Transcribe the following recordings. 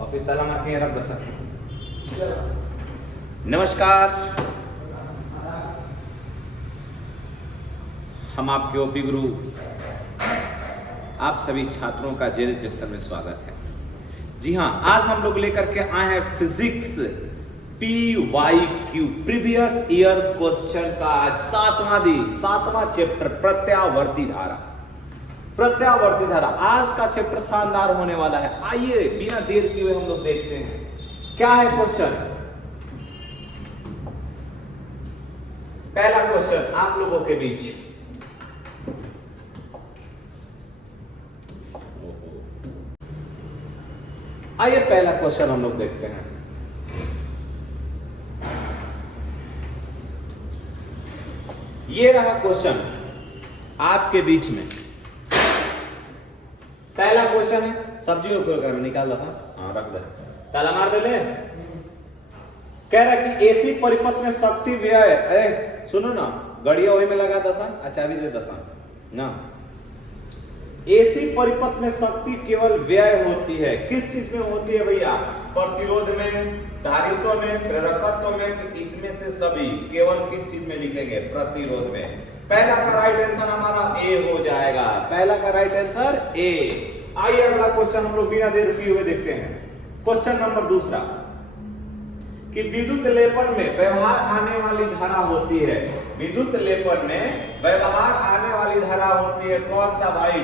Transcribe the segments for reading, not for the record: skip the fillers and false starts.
Office ताला मार के रख दस। नमस्कार, हम आपके ओपी गुरु, आप सभी छात्रों का जेल जंक्शन में स्वागत है। जी हाँ, आज हम लोग लेकर के आए हैं physics PYQ previous year question का आज सातवां चैप्टर प्रत्यावर्ती धारा। प्रत्यावर्ती धारा आज का चैप्टर शानदार होने वाला है। आइए बिना देर किए हुए हम लोग देखते हैं क्या है क्वेश्चन। पहला क्वेश्चन आप लोगों के बीच, आइए पहला क्वेश्चन हम लोग देखते हैं। ये रहा क्वेश्चन आपके बीच में। पहला क्वेश्चन है, सब्जी को निकाल रहा था, हाँ रख दे, ताला मार दे ले। कह रहा कि एसी परिपथ में शक्ति व्यय, अरे सुनो ना, गड़िया वही में लगा दसा, चाबी दे दसा ना। एसी परिपथ में शक्ति केवल व्यय होती है, किस चीज में होती है भैया? प्रतिरोध में, धारित्व में, प्रेरकत्व में, इसमें से सभी केवल किस चीज में लिखेंगे? प्रतिरोध में। पहला का राइट आंसर हमारा ए हो जाएगा, पहला का राइट आंसर ए। आइए अगला क्वेश्चन हम लोग बिना देर किए हुए देखते हैं। क्वेश्चन नंबर दूसरा, कि विद्युत लेपन में व्यवहार आने वाली धारा होती है। विद्युत लेपन में व्यवहार आने वाली धारा होती है कौन सा भाई?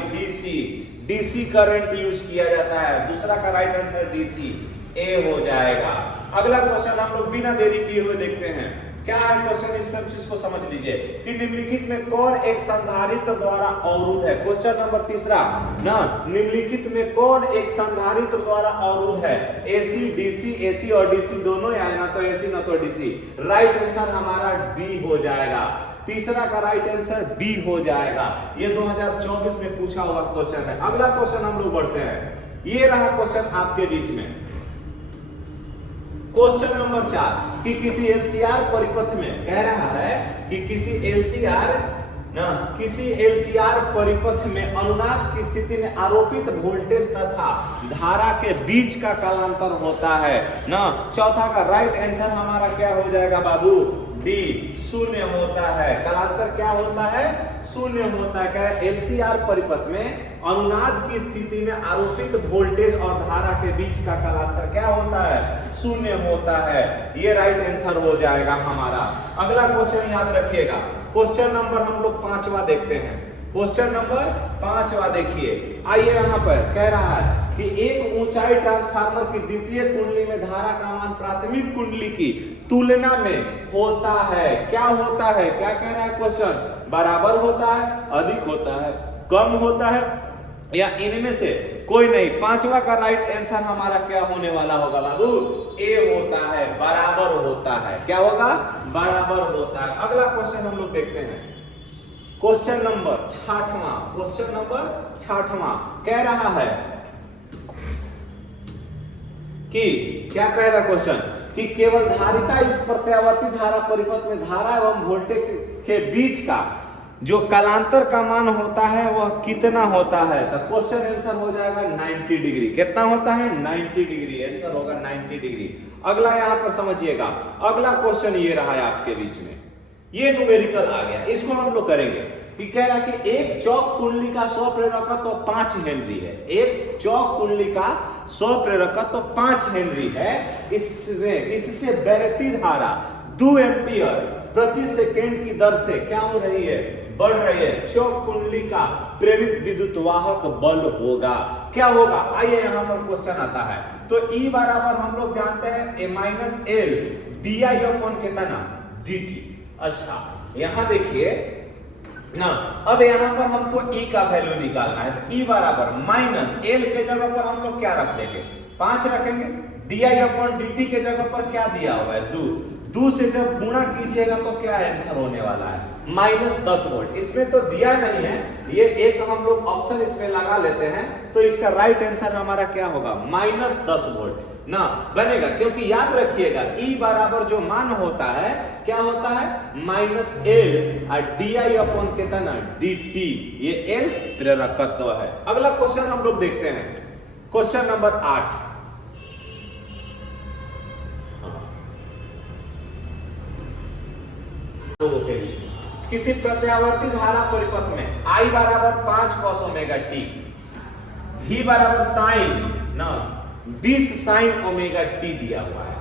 डीसी करंट यूज किया जाता है। दूसरा का राइट आंसर डीसी, ए हो जाएगा। अगला क्वेश्चन हम लोग बिना देरी किए हुए देखते हैं। क्या है क्वेश्चन? इस सब चीज को समझ लीजिए कि निम्नलिखित में कौन एक संधारित्र द्वारा अवरुद्ध है। क्वेश्चन नंबर तीसरा ना, निम्नलिखित में कौन एक संधारित्र द्वारा अवरुद्ध है? एसी डीसी, एसी और डीसी दोनों या ना तो एसी ना तो डीसी। राइट आंसर हमारा बी हो जाएगा। तीसरा का राइट आंसर बी हो जाएगा। ये 2024 में पूछा हुआ क्वेश्चन है। अगला क्वेश्चन हम लोग बढ़ते हैं। ये रहा क्वेश्चन आपके बीच में। क्वेश्चन नंबर 4, कि किसी एलसीआर परिपथ में, कह रहा है कि किसी एलसीआर परिपथ में अनुनाद की स्थिति में आरोपित वोल्टेज तथा धारा के बीच का कालांतर होता है ना। चौथा का राइट आंसर हमारा क्या हो जाएगा बाबू? डी, शून्य होता है। कालांतर क्या होता है? शून्य होता है। क्या है? एलसीआर परिपथ में अनुनाद की स्थिति में आरोपित वोल्टेज और धारा के बीच का कालांतर क्या होता है? शून्य होता है। ये राइट आंसर हो जाएगा हमारा। अगला क्वेश्चन याद रखिएगा, क्वेश्चन नंबर हम लोग 5वां देखते हैं। क्वेश्चन नंबर 5वां देखिए। आइए यहाँ पर कह रहा है कि एक ऊंचाई ट्रांसफार्मर की द्वितीय कुंडली में धारा का मान प्राथमिक कुंडली की तुलना में होता है। क्या होता है? क्या कह रहा है क्वेश्चन? बराबर होता है, अधिक होता है, कम होता है, या इनमें से कोई नहीं। 5वां का राइट आंसर हमारा क्या होने वाला होगा बाबू? ए होता है, बराबर होता है। क्या होगा? बराबर होता है। अगला क्वेश्चन हम लोग देखते हैं। क्वेश्चन नंबर 6वां। क्वेश्चन नंबर 6वां कह रहा है कि क्या कह रहा है क्वेश्चन? कि केवल धारिता युक्त प्रत्यावर्ती धारा परिपथ में धारा एवं वोल्टेज के बीच का जो कालांतर का मान होता है वह कितना होता है? तो क्वेश्चन आंसर हो जाएगा 90 डिग्री। कितना होता है? 90 डिग्री। आंसर होगा 90 डिग्री। अगला यहां पर समझिएगा, अगला क्वेश्चन ये रहा है आपके बीच में। ये न्यूमेरिकल आ गया, इसको हम लोग करेंगे कि कह रहा कि एक चौक कुंडली का 100 प्रेरकत्व तो 5 हेनरी है। एक चौक कुंडली का 100 प्रेरकत्व तो 5 हेनरी है। इससे बहती धारा 2 एम्पियर प्रति सेकेंड की दर से क्या हो रही है? बढ़ रही है। चौक कुंडली का प्रेरित विद्युत वाहक बल होगा। क्या होगा? आइए यहां पर क्वेश्चन आता है। तो E बराबर हम लोग जानते हैं A minus L DI upon कितना? DT। अच्छा यहां देखिए ना, अब यहां पर हमको E का वैल्यू निकालना है। तो E बराबर माइनस एल के जगह पर हम लोग क्या रख देंगे? 5 रखेंगे। DI अपॉन DT के जगह पर क्या दिया हुआ है? 2 से जब गुणा कीजिएगा तो क्या आंसर होने वाला है? -10 वोल्ट। इसमें तो दिया नहीं है, ये एक हम लोग ऑप्शन इसमें लगा लेते हैं, तो इसका राइट आंसर हमारा क्या होगा? -10 वोल्ट ना बनेगा। क्योंकि याद रखिएगा E बराबर जो मान होता है क्या होता है? -L और DI अपॉन कितना? DT। ये L प्रेरकत्व है। अगला क्वेश्चन हम लोग देखते हैं, क्वेश्चन नंबर 8। लोगों के बीच में किसी प्रत्यावर्ती धारा परिपथ में I बराबर 5 cos ओमेगा t, V बराबर साइन ना 20 साइन ओमेगा t दिया हुआ है।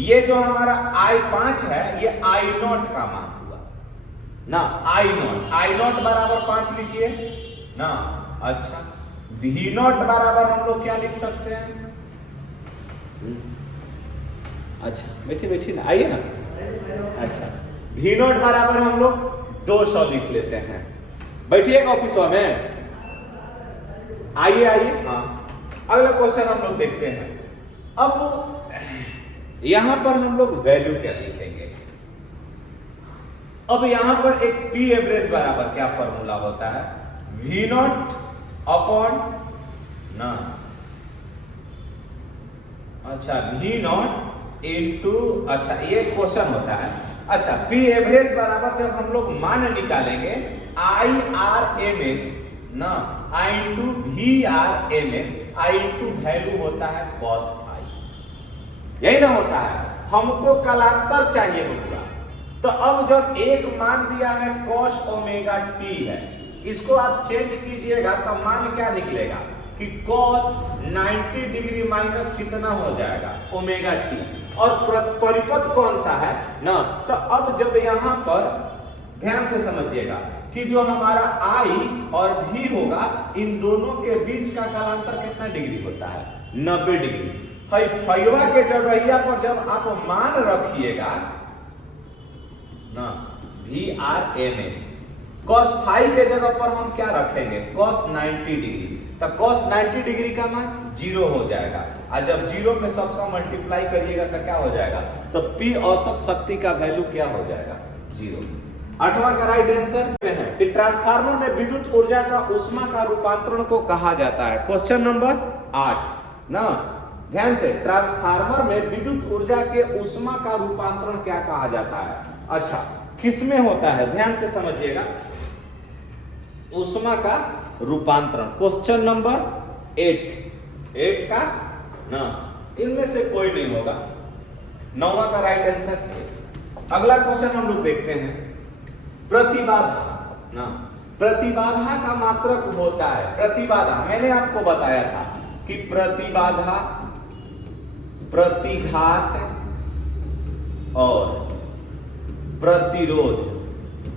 ये जो हमारा I5 है ये I0 का मान हुआ ना, I0 बराबर 5 लिखिए ना। अच्छा V0 बराबर हम लोग क्या लिख सकते हैं? अच्छा बैठिए ना, आइए ना। अच्छा V0 बराबर हम लोग 200 लिख लेते हैं। बैठिएगा ऑफिस में, आइए। हाँ अगला क्वेश्चन हम लोग देखते हैं। अब यहां पर हम लोग वैल्यू क्या लिखेंगे? अब यहां पर एक P एवरेज बराबर क्या फॉर्मूला होता है? V0 अपॉन ना, अच्छा V0 इंटू, अच्छा ये क्वेश्चन होता है। अच्छा P एवरेज बराबर जब हम लोग मान निकालेंगे IRMS ना, I into VRMS, I into value होता है cos phi, यही ना होता है। हमको कालांतर चाहिए होगा, तो अब जब एक मान दिया है cos ओमेगा t है, इसको आप चेंज कीजिएगा तो मान क्या निकलेगा कि cos 90 डिग्री माइनस कितना हो जाएगा ओमेगा t, और परिपथ कौन सा है ना। तो अब जब यहां पर ध्यान से समझिएगा कि जो हमारा I और V होगा, इन दोनों के बीच का कालांतर कितना डिग्री होता है? 90 डिग्री। फाइवा के जगहिया पर जब आप मान रखिएगा ना VRMS, cos phi के जगह पर हम क्या रखेंगे? cos 90 degree. तो cos 90 डिग्री का मान 0 हो जाएगा, और जब 0 में सबका मल्टीप्लाई करिएगा तो क्या हो जाएगा? तो P औसत शक्ति का वैल्यू क्या हो जाएगा? 0। 8वां का राइट आंसर है कि ट्रांसफार्मर में विद्युत ऊर्जा का ऊष्मा का रूपांतरण को कहा जाता है। क्वेश्चन नंबर 8 ना, ध्यान से, ट्रांसफार्मर में विद्युत ऊर्जा के ऊष्मा का रूपांतरण क्या कहा जाता है? अच्छा किसमें होता है? ध्यान से समझिएगा, ऊष्मा का रूपांतरण। क्वेश्चन नंबर 8 का ना, इनमें से कोई नहीं होगा। 9वां का राइट आंसर। अगला क्वेश्चन हम लोग देखते हैं, प्रतिबाधा ना, प्रतिबाधा का मात्रक होता है। प्रतिबाधा मैंने आपको बताया था कि प्रतिबाधा, प्रतिघात और प्रतिरोध,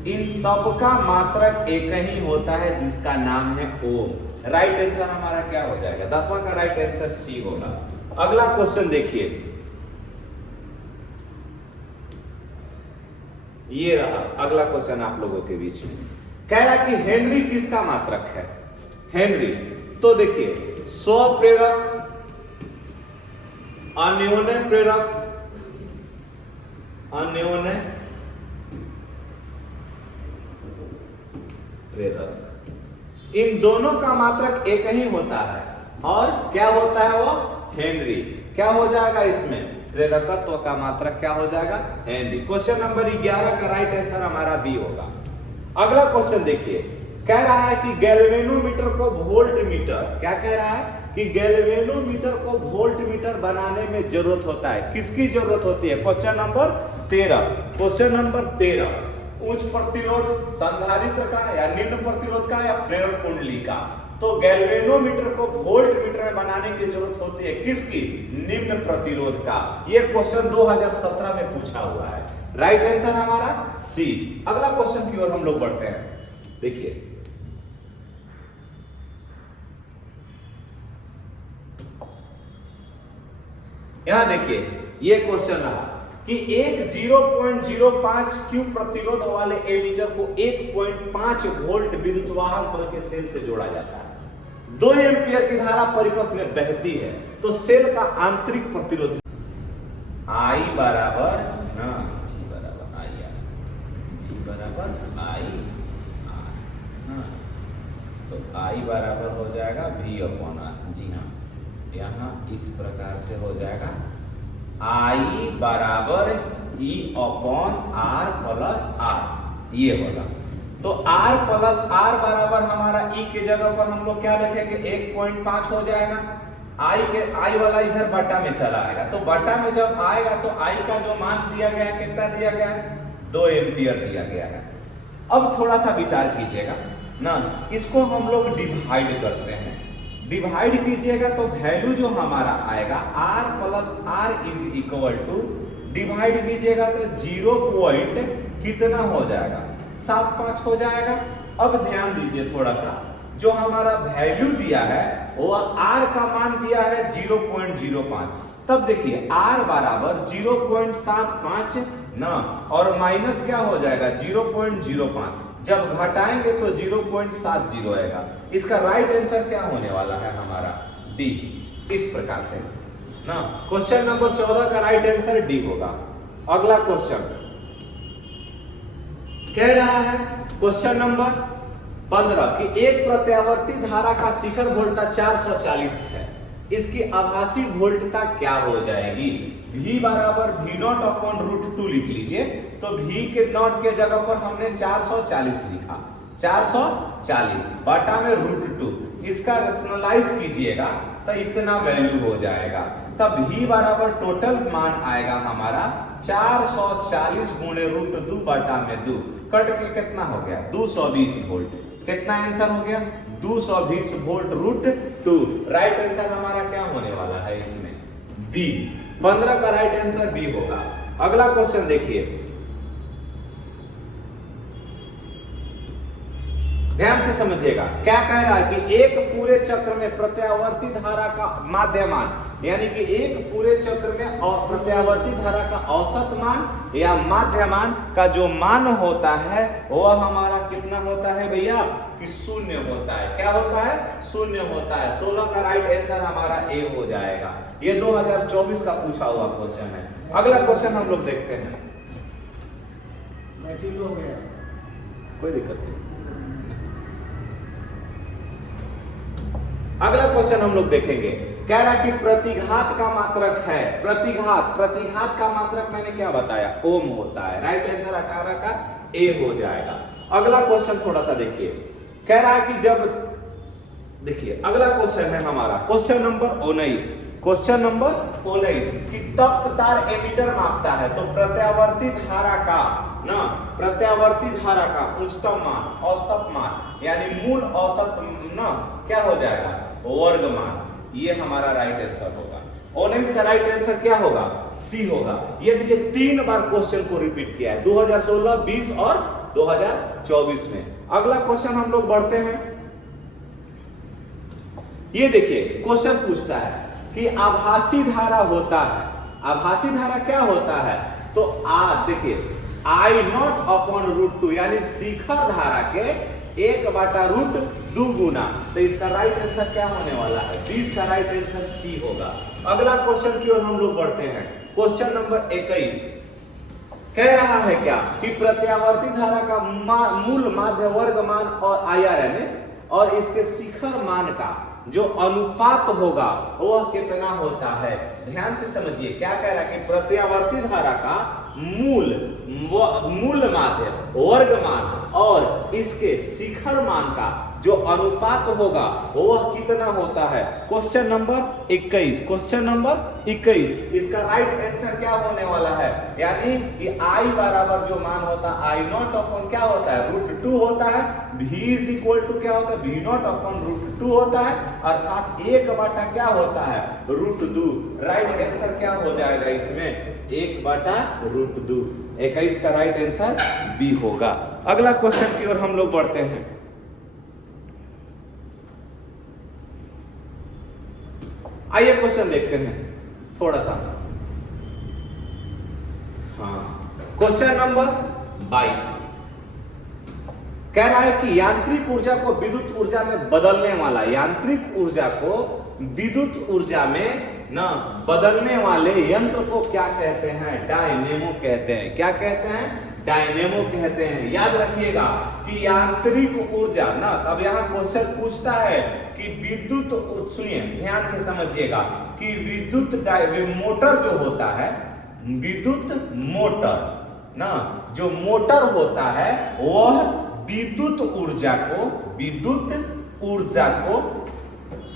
इन सब का मात्रक एक ही होता है जिसका नाम है ओम। राइट आंसर हमारा क्या हो जाएगा? 10वां का राइट आंसर सी होगा। अगला क्वेश्चन देखिए, ये रहा अगला क्वेश्चन आप लोगों के बीच में। कह रहा कि हेनरी किसका मात्रक है? हेनरी, तो देखिए स्व प्रेरक, अन्योन्य प्रेरक, अन्योन्य प्रेरक, इन दोनों का मात्रक एक ही होता है, और क्या होता है वो? हेनरी। क्या हो जाएगा इसमें? प्रेरकत्व का मात्रक क्या हो जाएगा? हेनरी। क्वेश्चन नंबर 11 का राइट आंसर हमारा बी होगा। अगला क्वेश्चन देखिए, कह रहा है कि गैल्वेनोमीटर को वोल्ट मीटर, क्या कह रहा है कि गैल्वेनोमीटर को वोल्ट मीटर बनाने में जरूरत होता है। किसकी जरूरत होती है? Question number 13। क्वेश्चन नंबर 13, उच्च प्रतिरोध संधारित्र का या निम्न प्रतिरोध का या प्रेरण कुंडली का। तो गैल्वेनोमीटर को वोल्ट मीटर में बनाने की जरूरत होती है किसकी? निम्न प्रतिरोध का। यह क्वेश्चन 2017 में पूछा हुआ है। राइट आंसर हमारा सी। अगला क्वेश्चन की ओर हम लोग बढ़ते हैं। देखिए यहां देखिए, यह क्वेश्चन रहा कि एक 0.05 क्यू प्रतिरोध वाले एमीटर को 1.5 वोल्ट विद्युत वाहक बल के सेल से जोड़ा जाता है। 2 एम्पीयर की धारा परिपथ में बहती है, तो सेल का आंतरिक प्रतिरोध I बराबर ना, G बराबर I R, V बराबर I R ना, तो I बराबर हो जाएगा V अपॉन R। जी हाँ, यहाँ इस प्रकार से हो जाएगा I बराबर E upon R plus R, ये होगा। तो R प्लस R बराबर हमारा E के जगह पर हम लोग क्या लिखेंगे? 1.5 हो जाएगा। I वाला इधर बटा में चला आएगा, तो बटा में जब आएगा तो I का जो मान दिया गया कितना दिया गया? 2 एम्पियर दिया गया है। अब थोड़ा सा विचार कीजिएगा ना, इसको हम लोग डिवाइड करते हैं। डिवाइड कीजिएगा तो वैल्यू जो हमारा आएगा R plus R is equal to, divide कीजिएगा तो 0 पॉइंट कितना हो जाएगा, 75 हो जाएगा। अब ध्यान दीजिए थोड़ा सा, जो हमारा वैल्यू दिया है वो R का मान दिया है 0.05, तब देखिए R बराबर 0.75 ना, और माइनस क्या हो जाएगा 0.05, जब घटाएंगे तो 0.70 आएगा। इसका राइट आंसर क्या होने वाला है हमारा डी, इस प्रकार से ना। क्वेश्चन नंबर 14 का राइट आंसर डी होगा। अगला क्वेश्चन कह रहा है, क्वेश्चन नंबर 15 कि एक प्रत्यावर्ती धारा का शिखर वोल्टता 440 है, इसकी आभासी वोल्टता क्या हो जाएगी। V बराबर V0 अपॉन √2 लिख लीजिए, तो V के नॉट के जगह पर हमने 440 लिखा, 440 बटा में √2, इसका रेशनलाइज कीजिएगा तो इतना वैल्यू हो जाएगा। तब V बराबर टोटल मान आएगा हमारा 440 गुणे √2 बटा में 2, कट के कितना हो गया 220 वोल्ट। कितना आंसर हो गया 220 वोल्ट √2। राइट आंसर हमारा क्या होने वाला है इसमें बी, 15 का राइट आंसर बी होगा। अगला क्वेश्चन देखिए, ध्यान से समझिएगा, क्या कह रहा है कि एक पूरे चक्र में प्रत्यावर्ती धारा का माध्यमान, यानी कि एक पूरे चक्र में और प्रत्यावर्ती धारा का औसत मान या माध्यमान का जो मान होता है वह हमारा कितना होता है भैया कि 0 होता है। क्या होता है 0 होता है। 16 का राइट आंसर हमारा ए हो जाएगा। ये 2024 का पूछा हुआ क्वेश्चन है। अगला क्वेश्चन हम लोग देखते हैं, हो गया कोई दिक्कत नहीं। अगला क्वेश्चन हम लोग देखेंगे, कह रहा है कि प्रतिघात का मात्रक है, प्रतिघात का मात्रक मैंने क्या बताया ओम होता है। राइट आंसर 18 का ए हो जाएगा। अगला क्वेश्चन थोड़ा सा देखिए, कह रहा है कि जब देखिए अगला क्वेश्चन है हमारा क्वेश्चन नंबर 19, क्वेश्चन नंबर 19 कि तप्त तार एमीटर मापता है, तो प्रत्यावर्ती धारा का ना, प्रत्यावर्ती धारा का उच्चतम मान, औसत मान यानी मूल औसत ना क्या हो जाएगा वर्ग मान, ये हमारा राइट आंसर होगा। 19 का राइट आंसर क्या होगा सी होगा। ये देखिए 3 बार क्वेश्चन को रिपीट किया है 2016, 20 और 2024 में। अगला क्वेश्चन हम लोग बढ़ते हैं, ये देखिए क्वेश्चन पूछता है कि आभासी धारा होता है, आभासी धारा क्या होता है, तो देखिए I0 अपॉन √2 यानी शिखर धारा के 1/√2 गुना, तो इसका राइट आंसर क्या होने वाला है 20 का राइट आंसर सी होगा। अगला क्वेश्चन की ओर हम लोग बढ़ते हैं, क्वेश्चन नंबर 21 कह रहा है क्या कि प्रत्यावर्ती धारा का मूल माध्य वर्ग मान और IRMS और इसके शिखर मान का जो अनुपात होगा वह कितना होता है। ध्यान से समझिए, क्या कह रहा है कि प्रत्यावर्ती धारा का मूल माध्य वर्ग मान और इसके शिखर मान का जो अनुपात होगा वह कितना होता है। क्वेश्चन नंबर 21, क्वेश्चन नंबर 21 इसका राइट आंसर क्या होने वाला है, यानी कि I बराबर जो मान होता है I0 अपॉन क्या होता है √2 होता है, V इज इक्वल टू क्या होता है V0 अपॉन √2 होता है, अर्थात 1 बटा क्या होता है √2। राइट आंसर क्या हो जाएगा इसमें 1 बटा √2। 21 का राइट आंसर बी होगा। अगला क्वेश्चन की ओर हम लोग बढ़ते हैं, आइए क्वेश्चन देखते हैं थोड़ा सा। हाँ, क्वेश्चन नंबर 22 कह रहा है कि यांत्रिक ऊर्जा को विद्युत ऊर्जा में बदलने वाला, यांत्रिक ऊर्जा को विद्युत ऊर्जा में ना बदलने वाले यंत्र को क्या कहते हैं, डायनेमो कहते हैं। क्या कहते हैं डायनेमो कहते हैं। याद रखिएगा कि यांत्रिक ऊर्जा ना, अब यहां क्वेश्चन पूछता है कि विद्युत, सुनिए ध्यान से समझिएगा कि विद्युत मोटर जो होता है, विद्युत मोटर ना जो मोटर होता है वह विद्युत ऊर्जा को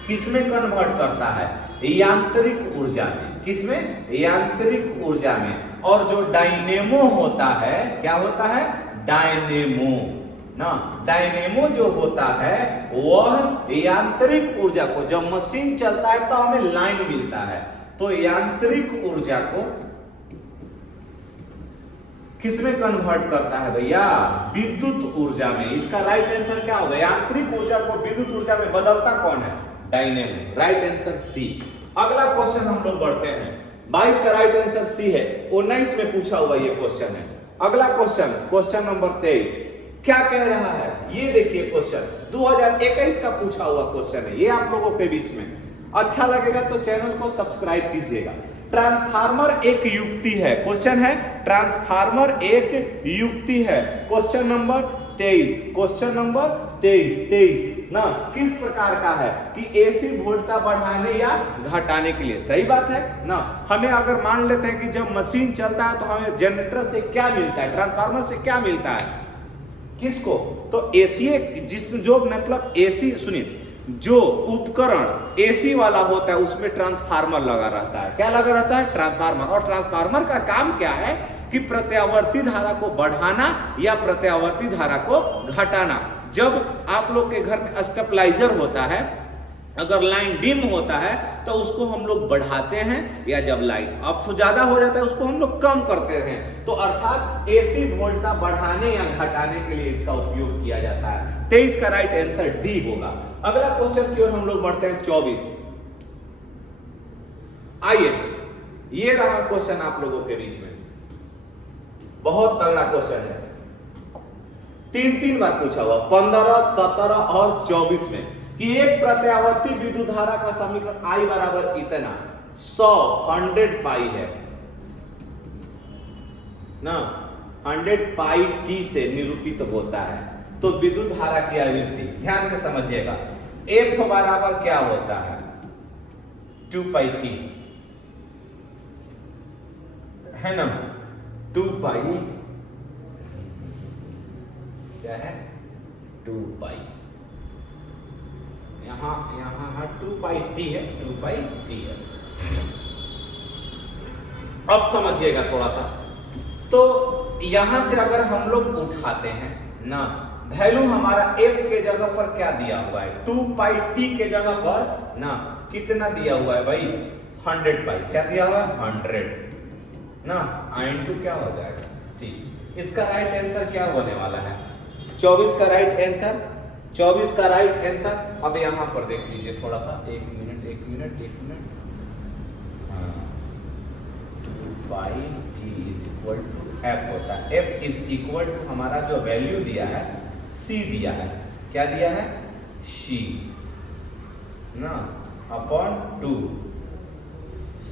किसमें कन्वर्ट करता है, यांत्रिक ऊर्जा में। किसमें? यांत्रिक ऊर्जा में। और जो डायनेमो होता है, क्या होता है? डायनेमो ना, डायनेमो जो होता है वह यांत्रिक ऊर्जा को, जब मशीन चलता है तो हमें लाइन मिलता है, तो यांत्रिक ऊर्जा को किसमें कन्वर्ट करता है भैया? विद्युत ऊर्जा में। इसका राइट आंसर क्या होगा? यांत्रिक ऊर्जा को विद्युत ऊर्जा में बदलता कौन है? डायनेमो। Right answer C. अगला क्वेश्चन हम लोग बढ़ते हैं। 22 का राइट आंसर सी है। 19 में पूछा हुआ ये क्वेश्चन है। अगला क्वेश्चन, क्वेश्चन नंबर 23 क्या कह रहा है? ये देखिए क्वेश्चन 2021 का पूछा हुआ क्वेश्चन है, ये आप लोगों के बीच में। अच्छा लगेगा तो चैनल को सब्सक्राइब कीजिएगा। ट्रांसफार्मर एक युक्ति है, क्वेश्चन है ट्रांसफार्मर एक युक्ति है। क्वेश्चन नंबर 23, क्वेश्चन नंबर 23 ना, किस प्रकार का है? कि एसी वोल्टता बढ़ाने या घटाने के लिए। सही बात है ना। हमें अगर मान लेते हैं कि जब मशीन चलता है तो हमें जनरेटर से क्या मिलता है? ट्रांसफार्मर से क्या मिलता है? किसको? तो एसी, जिस जो मतलब एसी, सुनिए, जो उपकरण एसी वाला होता है उसमें ट्रांसफार्मर लगा रहता है। क्या लगा रहता है? ट्रांसफार्मर। और ट्रांसफार्मर का काम क्या है? कि प्रत्यावर्ती धारा को बढ़ाना या प्रत्यावर्ती धारा को घटाना। जब आप लोग के घर में स्टेबलाइजर होता है, अगर लाइन डिम होता है तो उसको हम लोग बढ़ाते हैं, या जब लाइन अप ज्यादा हो जाता है उसको हम लोग कम करते हैं। तो अर्थात एसी वोल्टता बढ़ाने या घटाने के लिए इसका उपयोग किया जाता है। 23 का राइट आंसर डी होगा। अगला क्वेश्चन की ओर हम लोग बढ़ते हैं। 24, आइए, ये रहा क्वेश्चन आप लोगों के बीच में। बहुत तगड़ा क्वेश्चन है, 3 बार पूछा हुआ, 15, 17 और 24 में, कि एक प्रत्यावर्ती विद्युत धारा का समीकरण I बराबर इतना 100 पाई है ना, 100 पाई t से निरूपित होता है। तो विद्युत धारा की आवृत्ति, ध्यान से समझिएगा, F बराबर क्या होता है? 2 पाई t है ना, 2 पाई क्या है? 2 पाई, यहां 2 पाई t है, 2 पाई t है। अब समझिएगा थोड़ा सा, तो यहां से अगर हम लोग उठाते हैं ना, वैल्यू हमारा f के जगह पर क्या दिया हुआ है? 2 पाई t के जगह पर ना कितना दिया हुआ है भाई? 100 पाई। क्या दिया हुआ है? 100 ना, into क्या हो जाएगा? t। इसका राइट आंसर क्या होने वाला है? 24 का राइट आंसर, 24 का राइट आंसर। अब यहां पर देख लीजिए थोड़ा सा, एक मिनट। हाँ, 2 pi t is equal to f होता है। f इज इक्वल टू हमारा जो वैल्यू दिया है c दिया है। क्या दिया है? c ना, अपॉन 2,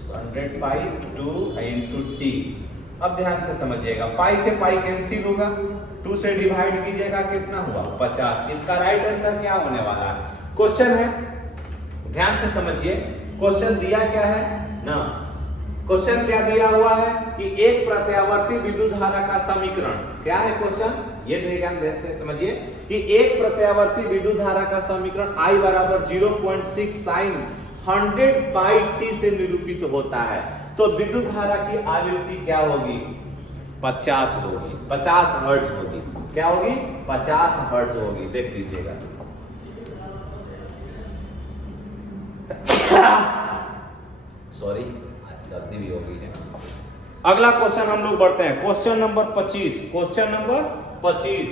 100 पाई 2 इंटू t। अब ध्यान से समझिएगा, पाई से पाई कैंसिल होगा, 2 से डिवाइड कीजिएगा, कितना हुआ? 50। इसका राइट आंसर क्या होने वाला है? क्वेश्चन है, ध्यान से समझिए, क्वेश्चन दिया क्या है ना, क्वेश्चन क्या दिया हुआ है? कि एक प्रत्यावर्ती विद्युत धारा का समीकरण, क्या है क्वेश्चन? ये ध्यान से समझिए कि एक प्रत्यावर्ती विद्युत धारा का समीकरण I बराबर 0.6 sin 100 पाई t से निरूपित होता है। तो विद्युत धारा की आवृत्ति क्या होगी? 50 होगी, 50 हर्ट्ज होगी। क्या होगी? 50 हर्ट्ज होगी। देख लीजिएगा, सॉरी आज सर्दी भी हो गई है। अगला क्वेश्चन हम लोग बढ़ते हैं, क्वेश्चन नंबर 25। क्वेश्चन नंबर 25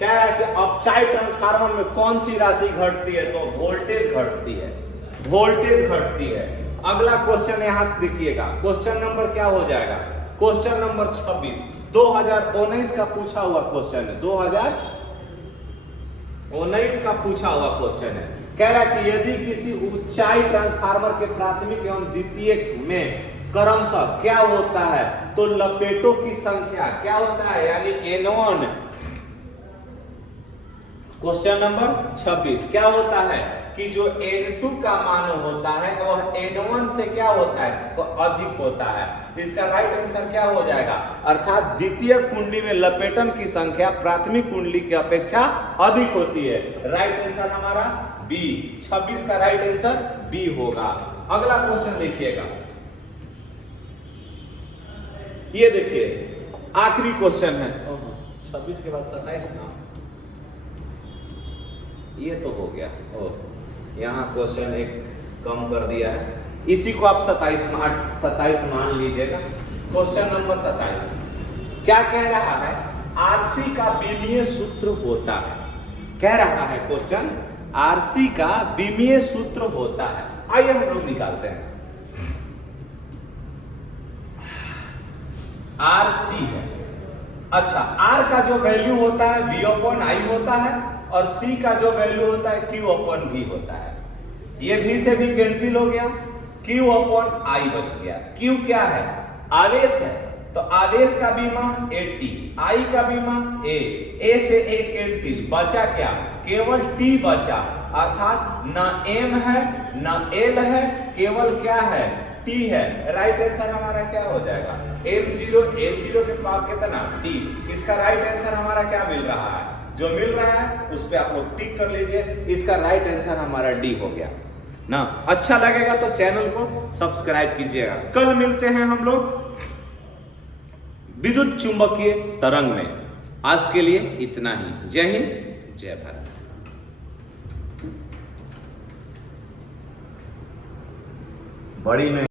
कह रहा है कि अपचाई ट्रांसफार्मर में कौन सी राशि घटती है? तो वोल्टेज घटती है, वोल्टेज घटती है। अगला क्वेश्चन यहां देखिएगा, क्वेश्चन नंबर क्या हो जाएगा? क्वेश्चन नंबर 26, 2019 का पूछा हुआ क्वेश्चन है, 2019 का पूछा हुआ क्वेश्चन है। कह रहा है कि यदि किसी ऊंचाई ट्रांसफार्मर के प्राथमिक एवं द्वितीयक में क्रमशः क्या होता है? तो लपेटों की संख्या क्या होता है? यानी N1। क्वेश्चन नंबर 26 क्या होता है? कि जो N2 का मान होता है वह N1 से क्या होता है? अधिक होता है। इसका राइट आंसर क्या हो जाएगा? अर्थात द्वितीय कुंडली में लपेटन की संख्या प्राथमिक कुंडली की अपेक्षा अधिक होती है। राइट आंसर हमारा बी, 26 का राइट आंसर बी होगा। अगला क्वेश्चन देखिएगा, ये देखिए आखिरी क्वेश्चन है। 26 के बाद 27 ना, ये तो हो गया। यहाँ क्वेश्चन एक कम कर दिया है, इसी को आप 27 मान लीजिएगा। क्वेश्चन नंबर 27 क्या कह रहा है? आरसी का विमीय सूत्र होता है। कह रहा है क्वेश्चन, आरसी का विमीय सूत्र होता है। आइए हम लोग निकालते हैं। आरसी है, अच्छा आर का जो वैल्यू होता है V/I होता है, और सी का जो वैल्यू होता है Q/V होता है। ये V से भी कैंसिल हो गया, Q/I बच गया। Q क्या है? आवेश है, तो आवेश का बीमा 80, I का बीमा A से A कैंसिल, बचा क्या? केवल T बचा, अर्थात ना M है ना L है, केवल क्या है? T है। राइट आंसर हमारा क्या हो जाएगा? M0 L0 के पावर कितना? T। इसका राइट आंसर हमारा क्या मिल रहा है? जो मिल रहा है उस पे आप लोग टिक कर लीजिए। इसका राइट आंसर हमारा D हो गया ना। अच्छा लगेगा तो चैनल को सब्सक्राइब कीजिएगा। कल मिलते हैं हम लोग विद्युत चुंबकीय तरंग में। आज के लिए इतना ही। जय हिंद, जय भारत। बड़ी में